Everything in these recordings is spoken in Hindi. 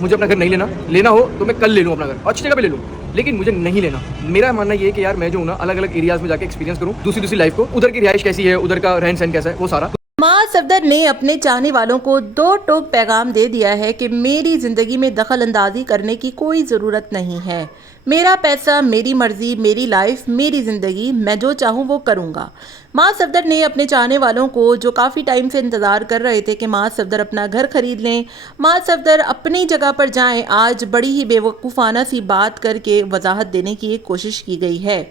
मुझे अपना घर नहीं लेना, लेना हो तो मैं कल ले लूँ अपना घर, अच्छी जगह पे ले लूँ, लेकिन मुझे नहीं लेना। मेरा मानना ये है कि यार मैं जो हूँ ना अलग अलग एरियाज में जाके एक्सपीरियंस करूँ दूसरी दूसरी लाइफ को, उधर की रिहाइश कैसी है, उधर का रहन सहन कैसा है, वो सारा। मां सफदर ने अपने चाहने वालों को दो टोक पैगाम दे दिया है कि मेरी ज़िंदगी में दखल अंदाजी करने की कोई ज़रूरत नहीं है। मेरा पैसा, मेरी मर्जी, मेरी लाइफ, मेरी ज़िंदगी, मैं जो चाहूँ वो करूँगा। मां सफदर ने अपने चाहने वालों को, जो काफ़ी टाइम से इंतज़ार कर रहे थे कि मां सफदर अपना घर खरीद लें, मां सफदर अपनी जगह पर जाएं, आज बड़ी ही बेवकूफ़ाना सी बात करके वजाहत देने की एक कोशिश की गई है।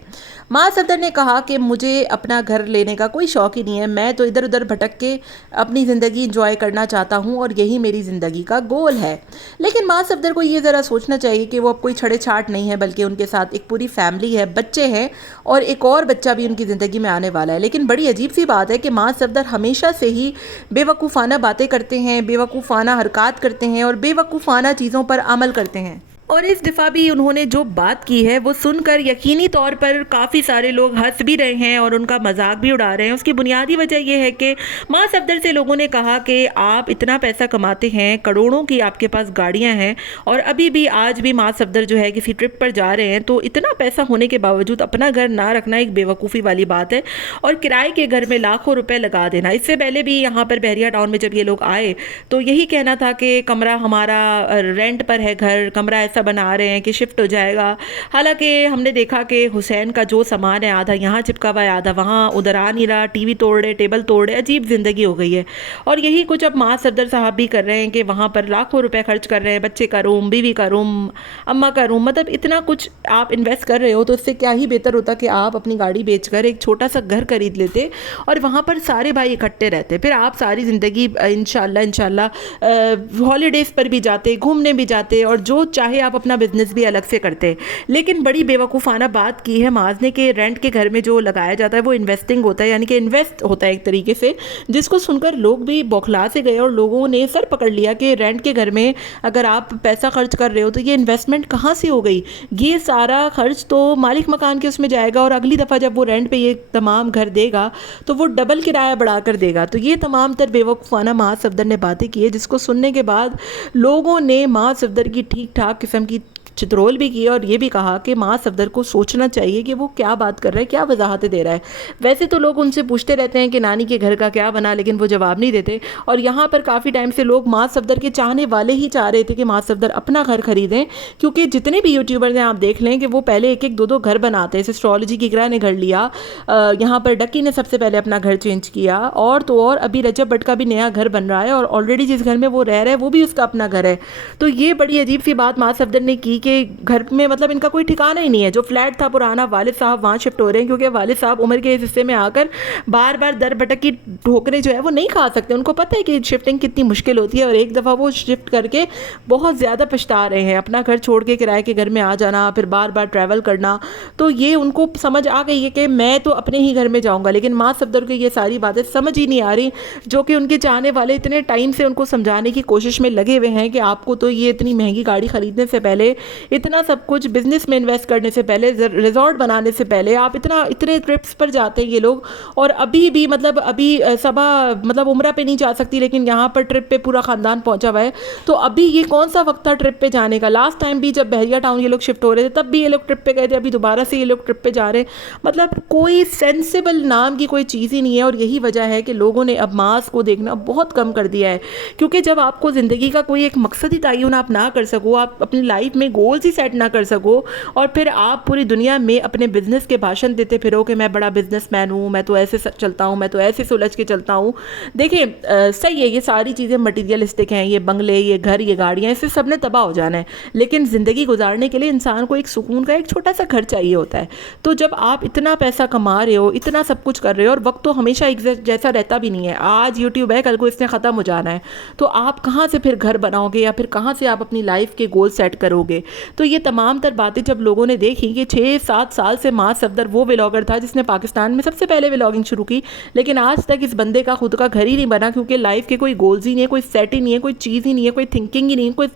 मां सफदर ने कहा कि मुझे अपना घर लेने का कोई शौक़ ही नहीं है, मैं तो इधर उधर भटक के अपनी ज़िंदगी इंजॉय करना चाहता हूँ और यही मेरी ज़िंदगी का गोल है। लेकिन मां सफदर को ये ज़रा सोचना चाहिए कि वो अब कोई छड़े छाट नहीं है, बल्कि उनके साथ एक पूरी फैमिली है, बच्चे हैं और एक और बच्चा भी उनकी ज़िंदगी में आने वाला है। लेकिन बड़ी अजीब सी बात है कि मां सफदर हमेशा से ही बेवकूफ़ाना बातें करते हैं, बेवकूफ़ाना हरकत करते हैं और बेवकूफ़ाना चीज़ों पर अमल करते हैं। और इस दफ़ा भी उन्होंने जो बात की है वो सुनकर यकीनी तौर पर काफ़ी सारे लोग हंस भी रहे हैं और उनका मजाक भी उड़ा रहे हैं। उसकी बुनियादी वजह यह है कि मां सफदर से लोगों ने कहा कि आप इतना पैसा कमाते हैं, करोड़ों की आपके पास गाड़ियां हैं और अभी भी आज भी मां सफदर जो है किसी ट्रिप पर जा रहे हैं, तो इतना पैसा होने के बावजूद अपना घर ना रखना एक बेवकूफ़ी वाली बात है और किराए के घर में लाखों रुपए लगा देना। इससे पहले भी यहाँ पर बहरिया टाउन में जब ये लोग आए तो यही कहना था कि कमरा हमारा रेंट पर है, घर कमरा ऐसा बना रहे हैं कि शिफ्ट हो जाएगा। हालांकि हमने देखा कि हुसैन का जो सामान है आधा यहाँ चिपका हुआ है, आधा वहाँ, उधर आ नहीं रहा, टीवी तोड़ रहे, टेबल तोड़ रहे, अजीब ज़िंदगी हो गई है। और यही कुछ अब मां सफदर साहब भी कर रहे हैं कि वहाँ पर लाखों रुपए खर्च कर रहे हैं, बच्चे का रूम, बीवी का रूम, अम्मा का रूम, मतलब इतना कुछ आप इन्वेस्ट कर रहे हो तो इससे क्या ही बेहतर होता कि आप अपनी गाड़ी बेचकर एक छोटा सा घर खरीद लेते और वहाँ पर सारे भाई इकट्ठे रहते, फिर आप सारी ज़िंदगी इंशाल्लाह हॉलीडेज़ पर भी जाते, घूमने भी जाते और जो चाहे आप अपना बिजनेस भी अलग से करते। लेकिन बड़ी बेवकूफ़ाना बात की है माज ने कि रेंट के घर में जो लगाया जाता है वो इन्वेस्टिंग होता है, यानी कि इन्वेस्ट होता है एक तरीके से, जिसको सुनकर लोग भी बौखला से गए और लोगों ने सर पकड़ लिया कि रेंट के घर में अगर आप पैसा खर्च कर रहे हो तो ये इन्वेस्टमेंट कहाँ से हो गई, ये सारा खर्च तो मालिक मकान के उसमें जाएगा और अगली दफ़ा जब वो रेंट पे ये तमाम घर देगा तो वो डबल किराया बढ़ा कर देगा। तो ये तमाम तर बेवकूफ़ाना मां सफदर ने बातें की है, जिसको सुनने के बाद लोगों ने मां सफदर की ठीक ठाक किस्म की चित्रोल भी की और ये भी कहा कि मां सफदर को सोचना चाहिए कि वो क्या बात कर रहा है, क्या वजाहतें दे रहा है। वैसे तो लोग उनसे पूछते रहते हैं कि नानी के घर का क्या बना, लेकिन वो जवाब नहीं देते। और यहाँ पर काफ़ी टाइम से लोग मां सफदर के चाहने वाले ही चाह रहे थे कि मां सफदर अपना घर खरीदें, क्योंकि जितने भी यूट्यूबर्स हैं आप देख लें कि वो पहले एक एक दो दो घर बनाते हैं। जैसे एस्ट्रोलॉजी की किरा ने घर लिया, यहाँ पर डक्की ने सबसे पहले अपना घर चेंज किया, और तो और अभी रजब भट्ट का भी नया घर बन रहा है और ऑलरेडी जिस घर में वो रह रहे हैं वो भी उसका अपना घर है। तो ये बड़ी अजीब सी बात मां सफदर ने की कि घर में मतलब इनका कोई ठिकाना ही नहीं है। जो फ्लैट था पुराना, वालिद साहब वहाँ शिफ्ट हो रहे हैं क्योंकि वालिद साहब उम्र के इस हिस्से में आकर बार बार दर भटक की ठोकरें जो है वो नहीं खा सकते। उनको पता है कि शिफ्टिंग कितनी मुश्किल होती है और एक दफ़ा वो शिफ्ट करके बहुत ज़्यादा पछता रहे हैं, अपना घर छोड़ के किराए के घर में आ जाना, फिर बार बार ट्रैवल करना। तो ये उनको समझ आ गई है कि मैं तो अपने ही घर में जाऊँगा, लेकिन मां सफदर को ये सारी बातें समझ ही नहीं आ रही, जो कि उनके चाहने वाले इतने टाइम से उनको समझाने की कोशिश में लगे हुए हैं कि आपको तो ये इतनी महंगी गाड़ी खरीदने से पहले, इतना सब कुछ बिजनेस में इन्वेस्ट करने से पहले, रिजॉर्ट बनाने से पहले आप इतने ट्रिप्स पर जाते हैं ये लोग, और अभी भी मतलब अभी सबा मतलब उम्रा पे नहीं जा सकती, लेकिन यहाँ पर ट्रिप पे पूरा ख़ानदान पहुँचा हुआ है। तो अभी ये कौन सा वक्त था ट्रिप पे जाने का? लास्ट टाइम भी जब बहरिया टाउन ये लोग शिफ्ट हो रहे थे तब भी ये लोग ट्रिप पे गए थे, अभी दोबारा से ये लोग ट्रिप पे जा रहे हैं। मतलब कोई सेंसिबल नाम की कोई चीज़ ही नहीं है। और यही वजह है कि लोगों ने अब मास को देखना बहुत कम कर दिया है, क्योंकि जब आपको ज़िंदगी का कोई एक मकसद ही तयन आप ना कर सको, आप अपनी लाइफ में गोल्स ही सेट ना कर सको, और फिर आप पूरी दुनिया में अपने बिजनेस के भाषण देते फिरो कि मैं बड़ा बिजनेसमैन हूँ, मैं तो ऐसे चलता हूँ, मैं तो ऐसे सुलझ के चलता हूँ। देखिए सही है, ये सारी चीज़ें मटीरियलिस्टिक हैं, ये बंगले, ये घर, ये गाड़ियाँ, इससे सब ने तबाह हो जाना है। लेकिन ज़िंदगी गुजारने के लिए इंसान को एक सुकून का एक छोटा सा घर चाहिए होता है। तो जब आप इतना पैसा कमा रहे हो, इतना सब कुछ कर रहे हो, और वक्त तो हमेशा एक जैसा रहता भी नहीं है, आज यूट्यूब है, कल को इसने ख़त्म हो जाना है, तो आप कहाँ से फिर घर बनाओगे या फिर कहाँ से आप अपनी लाइफ के गोल सेट करोगे? तो ये तमाम तर बातें जब लोगों ने देखी कि 6-7 साल से मां सफदर वो व्लॉगर था जिसने पाकिस्तान में सबसे पहले व्लॉगिंग शुरू की, लेकिन आज तक इस बंदे का खुद का घर ही नहीं बना, क्योंकि लाइफ के कोई गोल्स ही नहीं है, कोई सेट ही नहीं है, कोई चीज़ ही नहीं है, कोई थिंकिंग ही नहीं है, कोई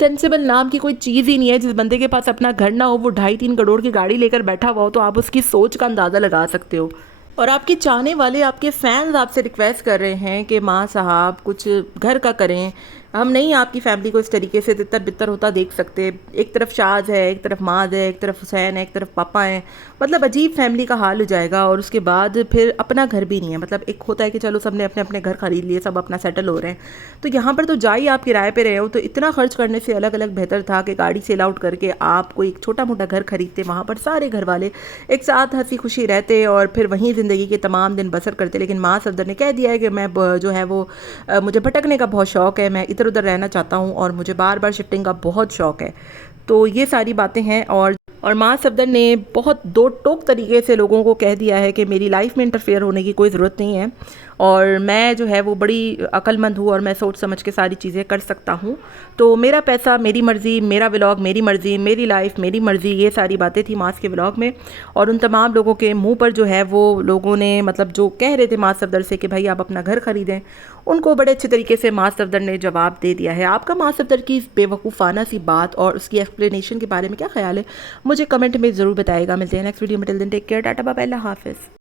सेंसिबल नाम की कोई चीज़ ही नहीं है। जिस बंदे के पास अपना घर ना हो, वो 2.5-3 करोड़ की गाड़ी लेकर बैठा हुआ हो, तो आप उसकी सोच का अंदाज़ा लगा सकते हो। और आपके चाहने वाले, आपके फैंस आपसे रिक्वेस्ट कर रहे हैं कि मां साहब कुछ घर का करें, हम नहीं आपकी फैमिली को इस तरीके से तितर बितर होता देख सकते। एक तरफ शाज है, एक तरफ माज है, एक तरफ हुसैन है, एक तरफ पापा हैं। मतलब अजीब फैमिली का हाल हो जाएगा। और उसके बाद फिर अपना घर भी नहीं है। मतलब एक होता है कि चलो सबने अपने अपने घर खरीद लिए, सब अपना सेटल हो रहे हैं, तो यहाँ पर तो जा ही आप किराए पे रहे हो, तो इतना खर्च करने से अलग अलग बेहतर था कि गाड़ी सेल आउट करके आप कोई एक छोटा मोटा घर खरीदते, वहाँ पर सारे घर वाले एक साथ हंसी खुशी रहते और फिर वहीं ज़िंदगी के तमाम दिन बसर करते। लेकिन माँ सफदर ने कह दिया है कि मैं जो है वो मुझे भटकने का बहुत शौक़ है, मैं इधर उधर रहना चाहता हूँ और मुझे बार बार शिफ्टिंग का बहुत शौक़ है। तो ये सारी बातें हैं। और माँ सफदर ने बहुत दो टोक तरीके से लोगों को कह दिया है कि मेरी लाइफ में इंटरफेयर होने की कोई ज़रूरत नहीं है और मैं जो है वो बड़ी अक्लमंद हूँ और मैं सोच समझ के सारी चीज़ें कर सकता हूँ। तो मेरा पैसा मेरी मर्ज़ी, मेरा व्लॉग मेरी मर्ज़ी, मेरी लाइफ मेरी मर्ज़ी, ये सारी बातें थी मास के व्लॉग में। और उन तमाम लोगों के मुंह पर जो है वो लोगों ने मतलब जो कह रहे थे माँ सफदर से कि भाई आप अपना घर ख़रीदें, उनको बड़े अच्छे तरीके से माँ सफदर ने जवाब दे दिया है। आपका माँ सफदर की इस बेवकूफ़ाना सी बात और उसकी एक्सप्लेनेशन के बारे में क्या ख्याल है, मुझे कमेंट में ज़रूर बताइएगा। मिलते हैं नेक्स्ट वीडियो में। Till then take care, tata bye bye, अल्लाह हाफ़िज़।